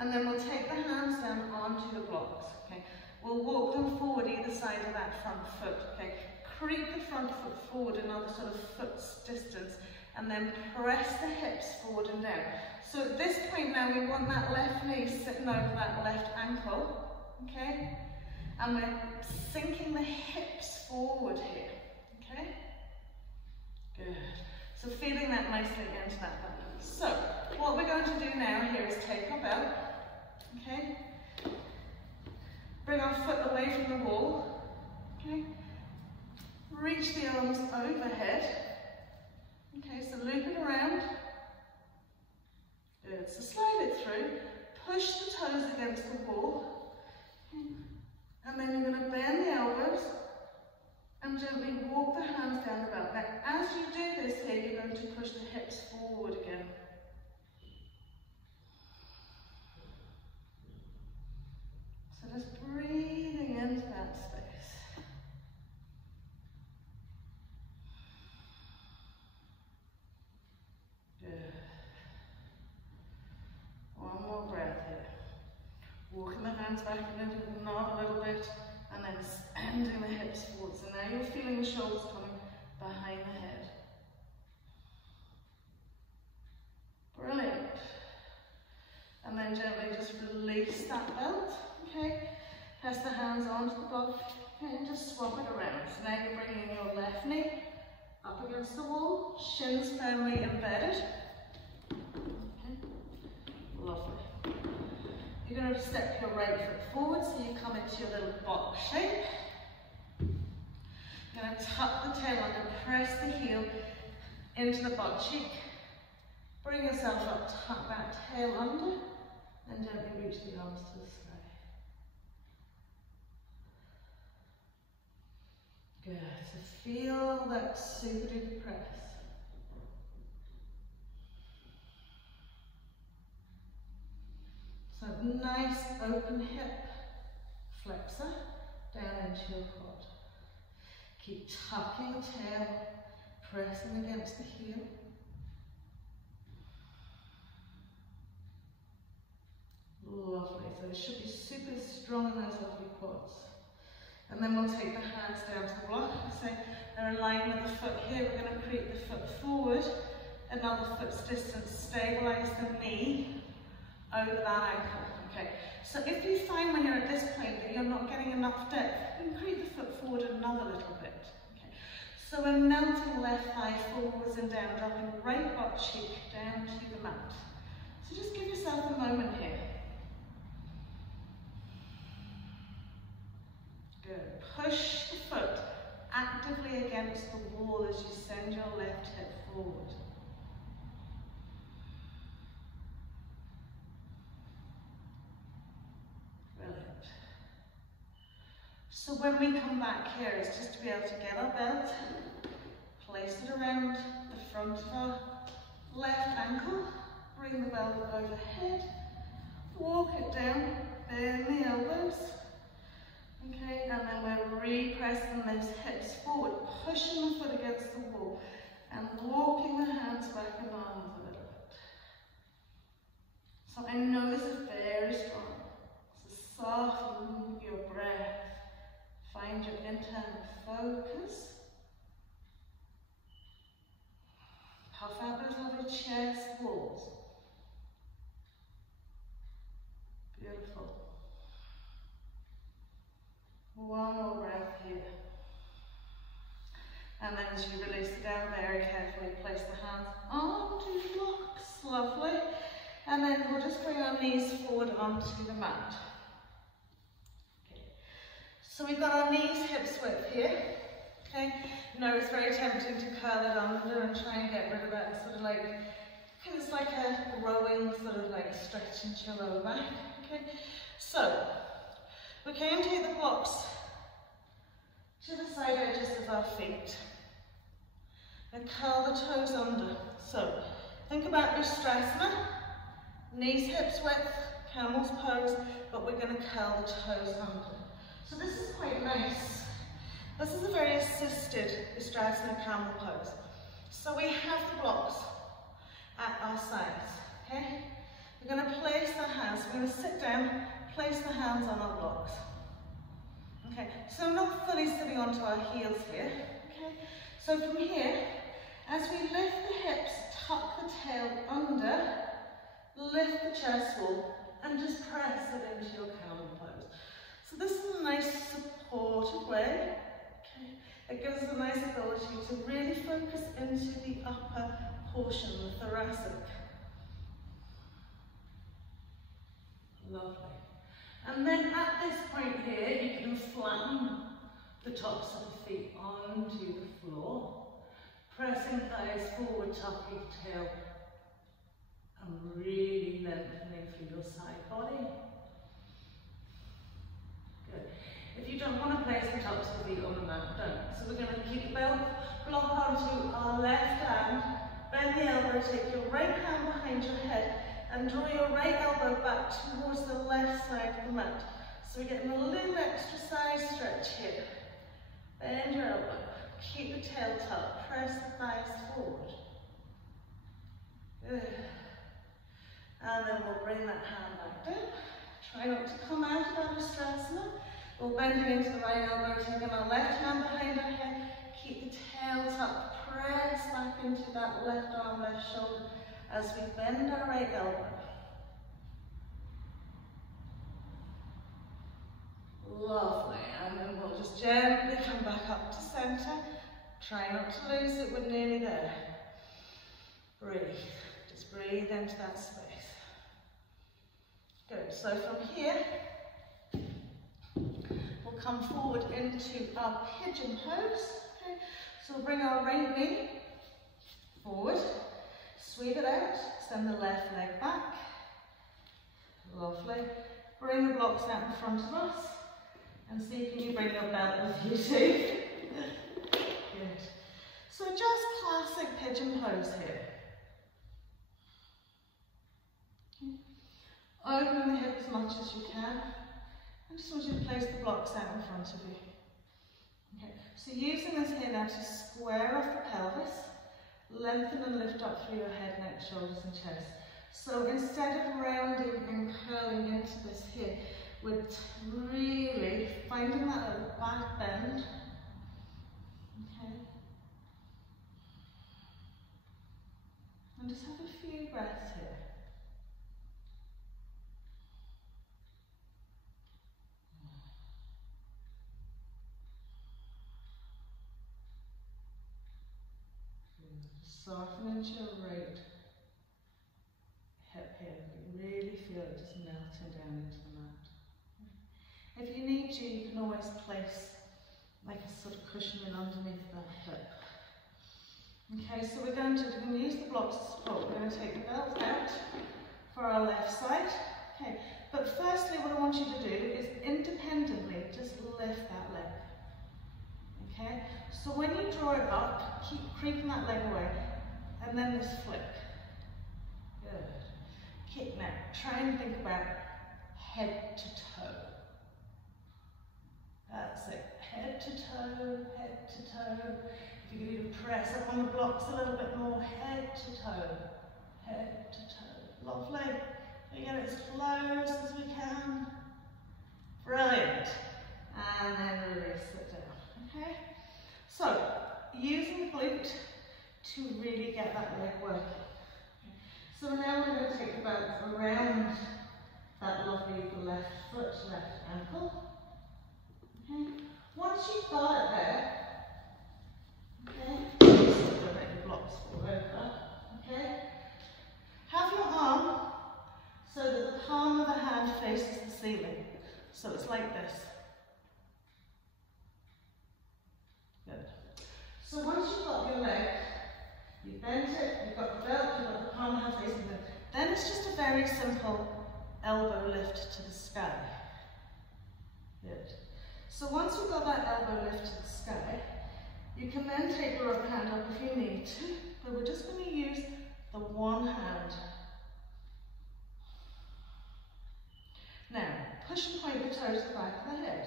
And then we'll take the hands down onto the blocks. Okay. We'll walk them forward either side of that front foot. Okay. Creep the front foot forward another sort of foot's distance, and then press the hips forward and down. So at this point now we want that left knee sitting over that left ankle, okay? And we're sinking the hips forward here, okay? Good. So feeling that nicely into that belt. So what we're going to do now here is take our belt, okay? Bring our foot away from the wall, okay? Reach the arms overhead. Okay, so loop it around. Good. So slide it through. Push the toes against the wall. Okay. And then you're going to bend the elbows and gently walk the hands down the belt. Now, as you do this here, you're going to push the hips forward again. So just breathing into that space. Walking the hands back into the knob a little bit and then extending the hips forward. So now you're feeling the shoulders coming behind the head. Brilliant. And then gently just release that belt. Okay. Press the hands onto the block and just swap it around. So now you're bringing your left knee up against the wall, shins firmly embedded. Okay. Lovely. You're going to step your right foot forward so you come into your little box shape. You're going to tuck the tail under, press the heel into the butt cheek. Bring yourself up, tuck that tail under, and gently reach the arms to the sky. Good. So feel that super duper press. So nice open hip flexor down into your quad. Keep tucking the tail, pressing against the heel. Lovely. So it should be super strong in those lovely quads. And then we'll take the hands down to the block. So they're in line with the foot here. We're going to creep the foot forward, another foot's distance, stabilise the knee over that ankle. Okay, so if you find when you're at this point that you're not getting enough depth, you can creep the foot forward another little bit. Okay, so we're melting left thigh forwards and down, dropping right butt cheek down to the mat. So just give yourself a moment here. Good. Push the foot actively against the wall as you send your left hip forward. Brilliant. So when we come back here, it's just to be able to get our belt, place it around the front of our left ankle, bring the belt overhead, walk it down, bend the elbows, okay, and then we're repressing those hips forward, pushing the foot against the wall, and walking the hands back and arms a little bit. So I know this is very strong, so soften your breath, find your internal focus, puff out those lovely chest walls. Beautiful. One more breath here. And then as you release it down, very carefully place the hands onto the blocks. Lovely. And then we'll just bring our knees forward onto the mat. Okay. So we've got our knees hips width here. Okay. No, it's very tempting to curl it under and try and get rid of that sort of like, it's like a rowing sort of like stretch into your lower back. Okay. So we can take the blocks to the side edges of our feet and curl the toes under. So think about Ustrasana, knees hips width, camel's pose, but we're going to curl the toes under. So this is quite nice. This is a very assisted Ustrasana camel pose. So we have the blocks at our sides. Okay? We're going to place the hands, we're going to sit down, place the hands on our blocks. Okay, so not fully sitting onto our heels here. Okay, so from here, as we lift the hips, tuck the tail under, lift the chest wall, and just press it into your camel pose. So this is a nice supported way. Okay, it gives us a nice ability to really focus into the upper portion, the thoracic. Lovely. And then at this point here, you can flatten the tops of the feet onto the floor, pressing thighs forward, tucking the tail, and really lengthening through your side body. Good. If you don't want to place the tops of the feet on the mat, don't. So we're going to keep the belt block onto our left hand, bend the elbow, take your right hand behind your head, and draw your right elbow back towards the left side of the mat. So we're getting a little extra side stretch here. Bend your elbow, keep the tail tucked, press the thighs forward. Good. And then we'll bring that hand back down. Try not to come out of that Ustrasana. We'll bend it into the right elbow, taking our left hand behind our head, keep the tail tucked, press back into that left arm, left shoulder, as we bend our right elbow. Lovely, and then we'll just gently come back up to centre. Try not to lose it, we're nearly there. Breathe, just breathe into that space. Good, so from here, we'll come forward into our pigeon pose. Okay, so we'll bring our right knee forward. Sweep it out, send the left leg back. Lovely. Bring the blocks out in front of us. And see, can you bring your belt with you too? Good. So just classic pigeon pose here. Open the hips as much as you can. I just want you to place the blocks out in front of you. Okay. So using this here now to square off the pelvis. Lengthen and lift up through your head, neck, shoulders and chest. So instead of rounding and curling into this here, we're really finding that little back bend. Okay. And just have a few breaths here. Soften into your right hip here. You really feel it just melting down into the mat. If you need to, you can always place like a sort of cushion in underneath that hip. Okay, so we're going to use the blocks to support. We're going to take the belt out for our left side. Okay, but firstly what I want you to do is independently just lift that leg. Okay, so when you draw it up, keep creeping that leg away, and then this flick. Good. Kick now. Try and think about head to toe. That's it. Head to toe, head to toe. If you could even press up on the blocks a little bit more, head to toe, head to toe. Lovely. We get it as close as we can. Brilliant. And then release it down. Okay? So, using the glute to really get that leg working. So now we're going to take the belt around that lovely left foot, left ankle. Okay. Once you've got it there, okay, so don't let your blocks fall over. Okay. Have your arm so that the palm of the hand faces the ceiling. So it's like this. Good. So once you've got your leg, you bent it, you've got the belt, you've got the palm of the hand facing it. Then it's just a very simple elbow lift to the sky. Good. So once we've got that elbow lift to the sky, you can then take your other hand up if you need to, but we're just going to use the one hand. Now, push and point the toe to the back of the head.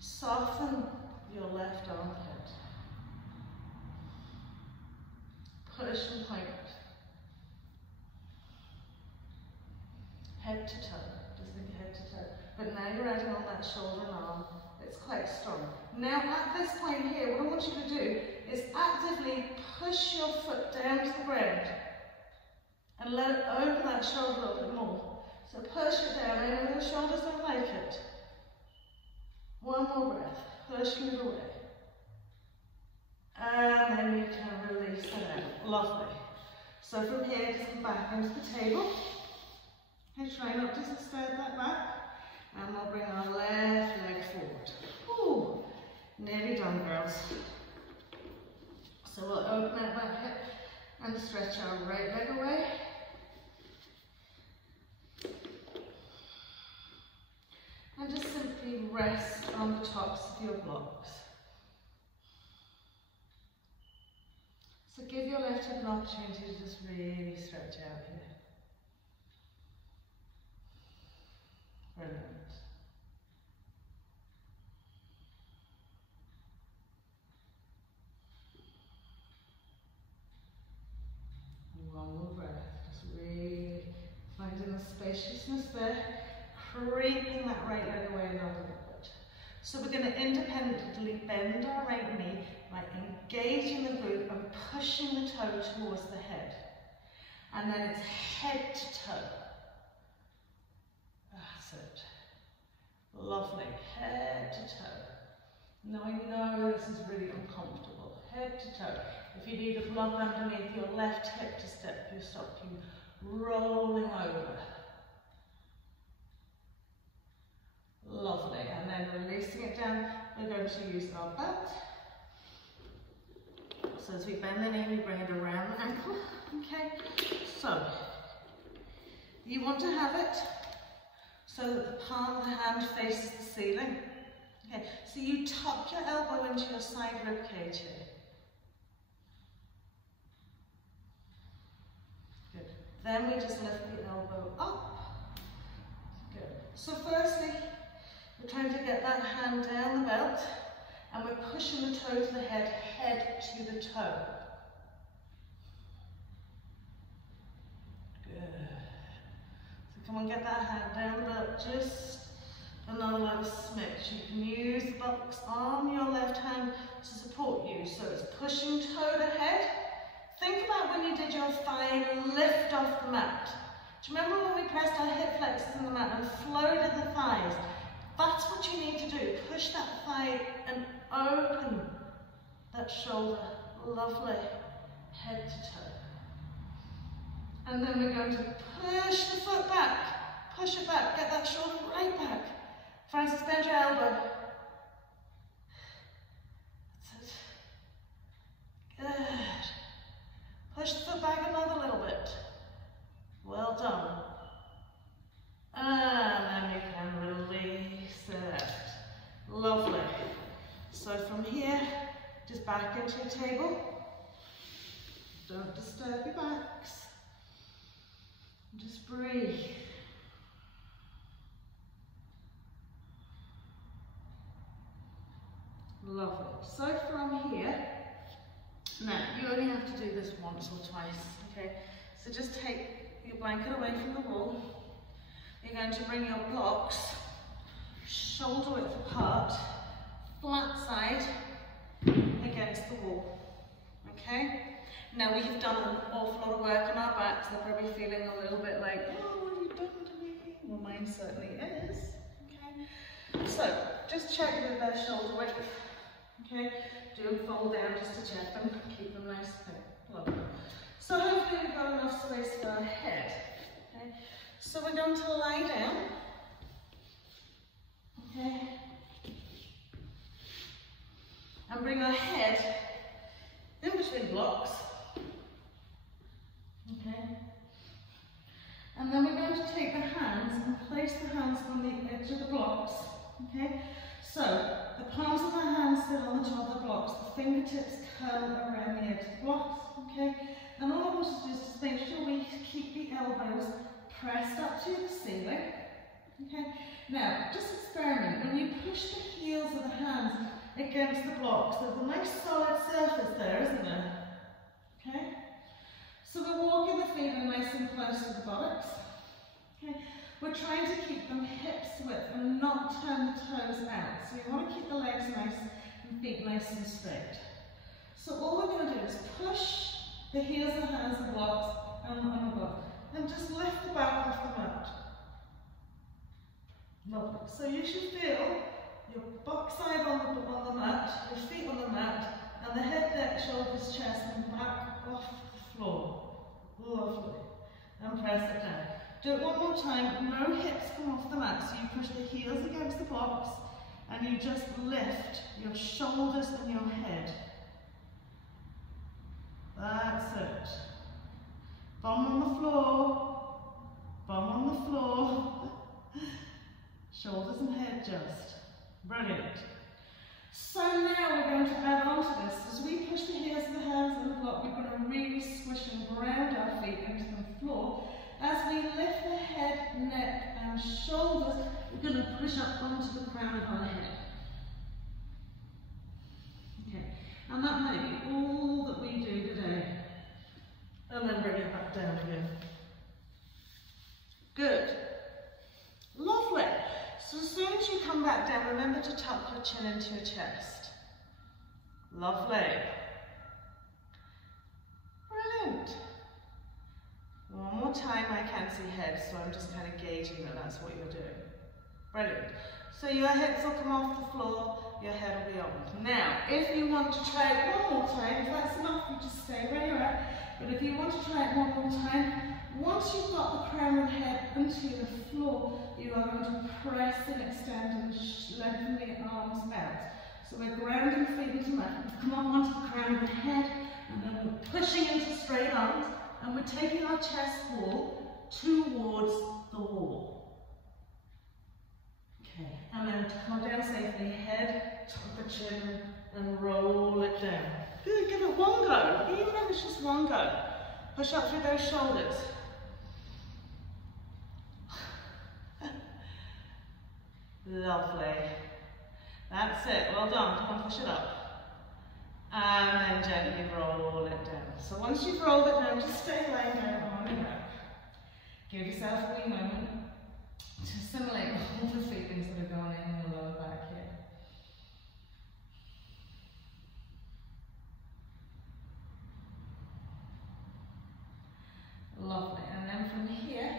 Soften your left armpit. Push and point. Head to toe. Just think head to toe. But now you're adding on that shoulder and arm. It's quite strong. Now at this point here, what I want you to do is actively push your foot down to the ground and let it open that shoulder a little bit more. So push it down. I know the shoulders don't like it. One more breath. Pushing it away. And then you can release it out. Lovely. So from here, just come back into the table. And try not to disturb that back. And we'll bring our left leg forward. Ooh, nearly done, girls. So we'll open out that hip and stretch our right leg away. And just simply rest on the tops of your blocks. So give your left hip an opportunity to just really stretch out here. Brilliant. One more breath, just really finding the spaciousness there, creeping that right leg away another little bit. So we're going to independently bend our right knee by engaging the glute and pushing the toe towards the head. And then it's head to toe. That's it. Lovely. Head to toe. Now I know this is really uncomfortable. Head to toe. If you need a block underneath your left hip to stop you rolling over. Lovely. And then releasing it down, we're going to use our belt. So as we bend the knee, we bring it around the ankle. Okay. So you want to have it so that the palm of the hand faces the ceiling. Okay, so you tuck your elbow into your side rib cage here. Good. Then we just lift the elbow up. Good. So firstly, we're trying to get that hand down the belt and we're pushing the toe to the head, head to the toe. Come on, get that hand down the belt, just another little smidge. You can use the blocks on your left hand to support you. So it's pushing toe to head. Think about when you did your thigh lift off the mat. Do you remember when we pressed our hip flexors in the mat and floated the thighs? That's what you need to do. Push that thigh and open that shoulder. Lovely. Head to toe. And then we're going to push the foot back, Push it back, get that shoulder right back. Francis, bend your elbow. That's it. Good. Push the foot back another little bit. Well done. And then you can release it. Lovely. So from here, just back into your table. Don't disturb your backs. Just breathe. Lovely. So from here, now you only have to do this once or twice, okay? So just take your blanket away from the wall. You're going to bring your blocks shoulder width apart, flat side against the wall, okay? Now we have done an awful lot of work on our backs. They're probably feeling a little bit like, oh, what have you done to me? Well, mine certainly is, okay? So just check that they're shoulder width, okay? Do them fold down just to check them, keep them nice and lovely. So hopefully we've got enough space for our head, okay? So we're going to lie down, okay? And bring our head in between blocks, okay? And then we're going to take the hands and place the hands on the edge of the blocks, okay? So the palms of our hands sit on the top of the blocks, the fingertips curl around the edge of the blocks, okay? And all I want to do is just make sure we keep the elbows pressed up to the ceiling, okay? Now, just experiment. When you push the heels of the hands against the blocks, there's a nice solid surface there, isn't there? Okay? So we're walking the feet in nice and close to the buttocks. Okay? We're trying to keep them hips width and not turn the toes out. So you want to keep the legs nice and feet nice and straight. So all we're going to do is push the heels of the hands and blocks and on the block. And just lift the back off the mat. Lovely. So you should feel your backside on the mat, your feet on the mat, and the head, neck, shoulders, chest, and back off the floor. Lovely. And press it down. Do it one more time. No hips come off the mat. So you push the heels against the blocks, and you just lift your shoulders and your head. That's it. Bum on the floor. Bum on the floor. Shoulders and head just. Brilliant. So now we're going to add on to this. As we push the heels of the hands on the block, we're going to really squish and ground our feet into the floor. As we lift the head, neck and shoulders, we're going to push up onto the crown of our head. Okay, and that may be all that we do today. And then bring it back down again. Good. Lovely. So as soon as you come back down, remember to tuck your chin into your chest. Lovely. Brilliant. One more time, I can't see head, so I'm just kind of gauging that that's what you're doing. Brilliant. So your hips will come off the floor, your head will be on. Now, if you want to try it one more time, if that's enough, you just stay where you're at. But if you want to try it one more time, once you've got the crown and head into the floor, you are going to press and extend and lengthen the arms out. So we're grounding feet into mat. We've come up onto the crown of the head, and then we're pushing into straight arms, and we're taking our chest wall towards the wall. Okay, and then to come down safely, head, tuck the chin, and roll it down. Good, give it one go, even if it's just one go. Push up through those shoulders. Lovely. That's it, well done. Come on, push it up. And then gently roll it down. So once you've rolled it down, just stay lying down on your back. Give yourself a wee moment to assimilate all the feelings that are going in the lower back here. Lovely. And then from here,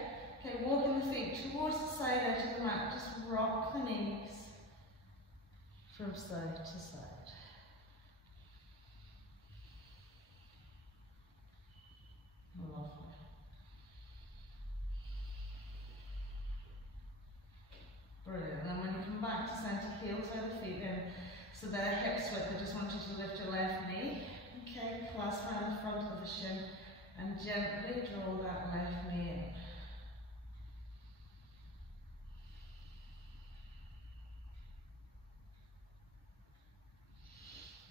okay, walking the feet towards the side edge of the mat. Just rock the knees from side to side. Lovely. heart to centre, heel toe the feet in. So they're hips width. I just want you to lift your left knee. Okay, clasp around the front of the shin and gently draw that left knee in.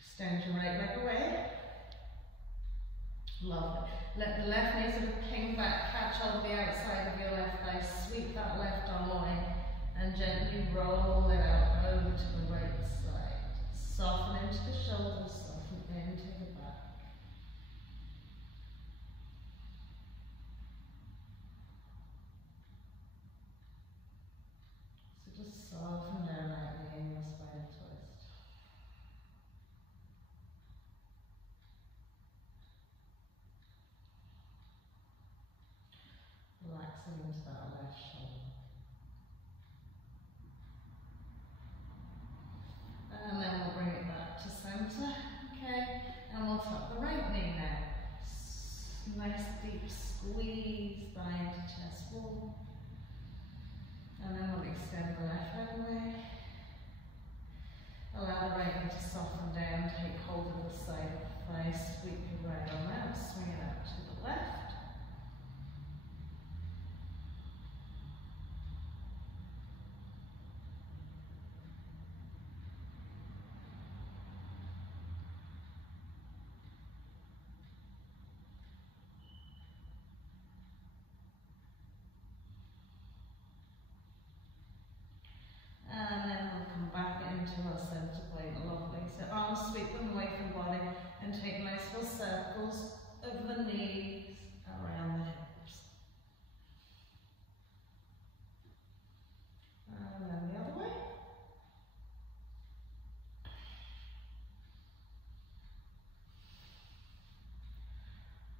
Extend your right leg away. Lovely. Let the left knee sort of ping back, catch on the outside of your left thigh, sweep that left arm line and gently roll it out over to the right side. Soften into the shoulders, soften into the back. So just soften down lightly in your spine twist. Relaxing into that left shoulder. And then we'll bring it back to centre, okay? And we'll tuck the right knee now. Nice deep squeeze thigh into chest wall. And then we'll extend the left leg away. Allow the right knee to soften down, take hold of the side of the thigh, sweep your right arm out, swing it out to the left. And then we'll come back into our centre plane. Lovely. So arms sweep them away from body and take nice little circles over the knees, around the hips. And then the other way.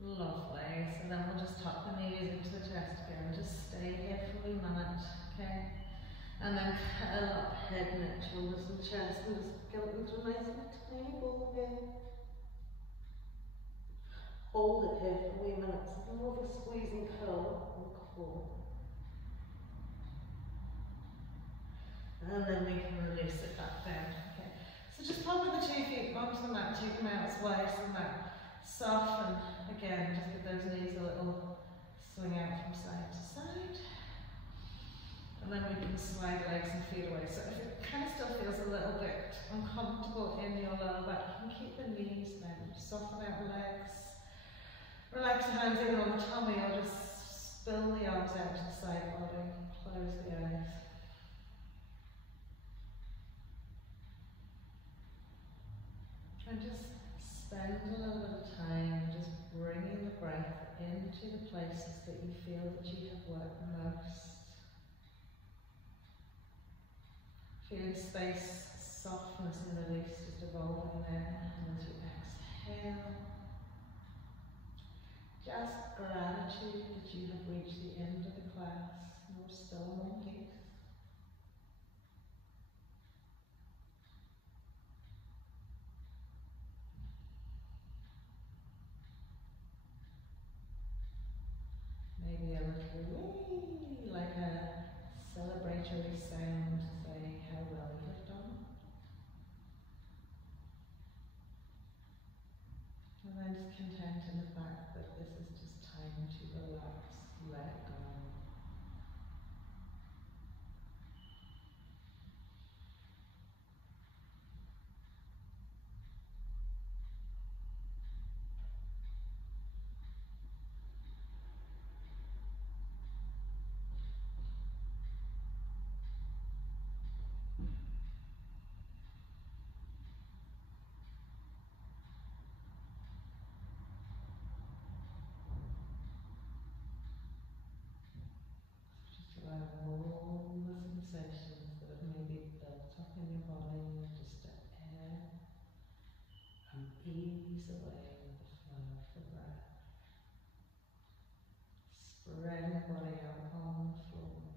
Lovely. So then we'll just tuck the knees into the chest again. Just stay here for a minute, okay? And then curl up head, neck, shoulders and chest and just get up into a nice little tiny ball here. Hold it here for a wee minute, so more of a squeeze and curl on the core. And then we can release it back down. Okay. So just pop the 2 feet onto the mat, take them out as wide as the mat. Soften again, just give those knees a little swing out from side to side. And then we can slide legs and feet away. So if it kind of still feels a little bit uncomfortable in your lower back, you can keep the knees bent, soften out the legs. Relax the hands either on the tummy or just spill the arms out to the side body. Close the eyes. And just spend a little bit of time just bringing the breath into the places that you feel that you have worked most. Feel space, softness and release just evolving there. And as you exhale, just gratitude that you have reached the end of the class. You're still in peace. Maybe a little wee, like a celebratory sound to say how well you have done. And then just content in the fact that this is just time to relax, let go. All the sensations that have maybe built up in your body, just to air and ease away with the flow of the breath. Spreading the body out on the floor.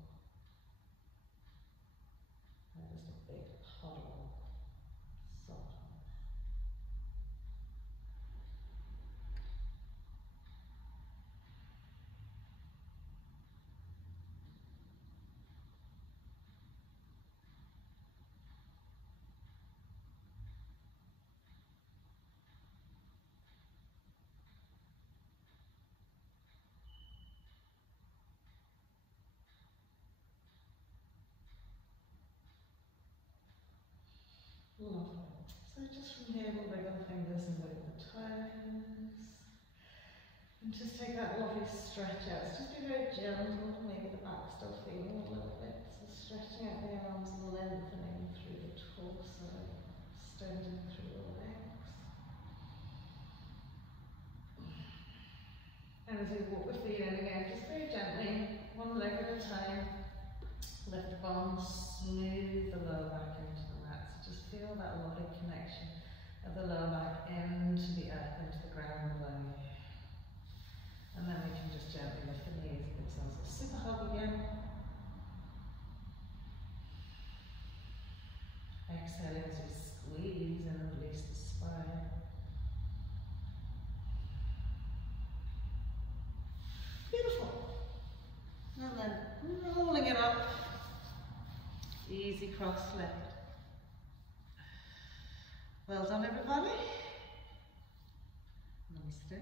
And just a big puddle, soften. And just take that lovely stretch out. Just be very gentle, maybe the back still feeling a little bit. So stretching out the arms, lengthening through the torso, extending through the legs. And as we walk the feet in again, just very gently, one leg at a time. Lift the bum, smooth the lower back into the mat. So just feel that lovely connection of the lower back into the earth, into the ground below you. And then we can just gently lift the knees, give ourselves a super hug again. Exhaling as we squeeze and release the spine. Beautiful. And then rolling it up. Easy cross leg. Well done, everybody. Namaste.